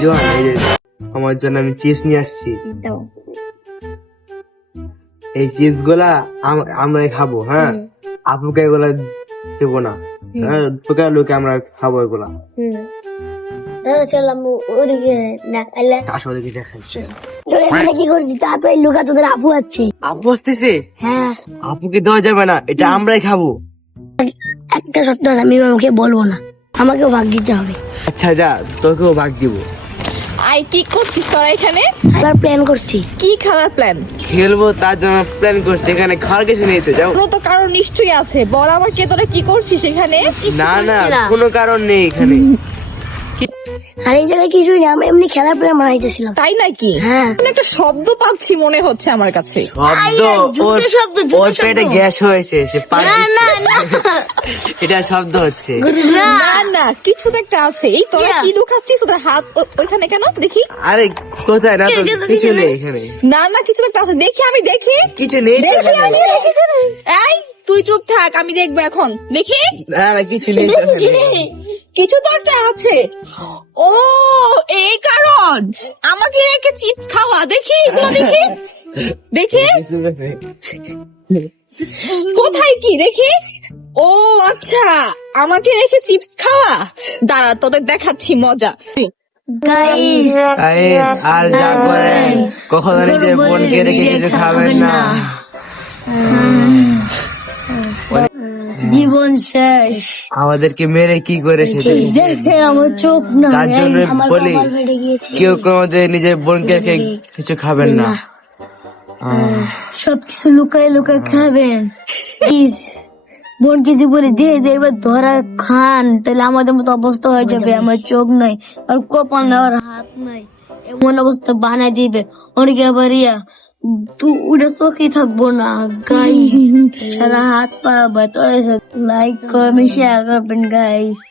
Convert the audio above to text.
Reason, এই যে আমার জন্য আমি চিপস নিয়ে আসছি। দাও। এই চিপস গুলা আমরাই খাবো, হ্যাঁ? আপুকে এগুলা দেবো না, হ্যাঁ? তোকে লোকে আমরা খাবো এগুলা। দাদা চল আম্মু ওদিকে না আল্লাহ আসো দেখি দেখাচ্ছি। চল এখানে কি করছিস? তাড়াতাড়ি লুকা, তোদের আপু আছে। আপু আসতেছে? হ্যাঁ, আপুকে দেওয়া যাবে না, এটা আমরাই খাবো। একটা সত্য আছে, আমি মামাকে বলবো না, আমাকেও ভাগ দিতে হবে। আচ্ছা যা, তোকেও ভাগ দিব। আই কি করছিস তোরা এখানে? আবার প্ল্যান করছি। কি খেলার প্ল্যান? খেলবো তার জন্য প্ল্যান করছি, এখানে খাওয়ার কিছু নেই তো, যাও। তো কারণ নিশ্চয়ই আছে, বল আমাকে তোরা কি করছিস এখানে? না না, কোনো কারণ নেই এখানে। আর এই জায়গায় কিছুই না, আমরা এমনি খেলার প্ল্যান বানাইতেছিলাম। তাই নাকি? হ্যাঁ। এখানে একটা শব্দ পাচ্ছি মনে হচ্ছে আমার কাছে। শব্দ, ওর পেটে গ্যাস হয়েছে, সে পানি দিচ্ছে। এটা শব্দ হচ্ছে। না না, কিছু তো একটা আছে। এই তোরা কি লুকাচ্ছিস? তোদের হাত ওইখানে কেন দেখি? আরে কোথায়, না তো কিছু নেই এখানে, না না, কিছু তো একটা আছে। দেখি, আমি দেখি। কিছু নেই তো দেখি, এখানে। আমি দেখি। এই তুই চুপ থাক, আমি দেখবো এখন। দেখি, না না, কিছু নেই তো এখানে। কিছু তো একটা আছে। ও, এই কারণ আমাকে রেখে চিপস খাওয়া। দেখি এগুলো, দেখি দেখি কোথায় কি দেখি। ও আচ্ছা, আমাকে রেখে চিপস খাওয়া। দাঁড়া, তোদের দেখাচ্ছি মজা। গাইস, গাইস, আর যা করেন কখনো নিজের বোনকে রেখে কিছু খাবেন না। জীবন শেষ। আমাদেরকে মেরে কি করে সেটা দেখে আমার চোখ না, তার জন্য আমার বলি, কপাল ফেটে গিয়েছে। কেউ কোনোদিন নিজের বোনকে রেখে কিছু খাবেন না। সবকিছু লুকায় লুকায় খাবেন প্লিজ। বোন কিছু বলে দিয়ে এবার ধরা খান, তাহলে আমাদের মতো অবস্থা হয়ে যাবে। আমার চোখ নাই, আর কপাল নাই, আর হাত নাই, এমন অবস্থা বানাই দিবে। অনেকে আবার তুই ওটা চোখে থাকবো না। গাইস, সারা হাত পা ব্যথা হয়েছে। লাইক করবেন, শেয়ার করবেন গাইস।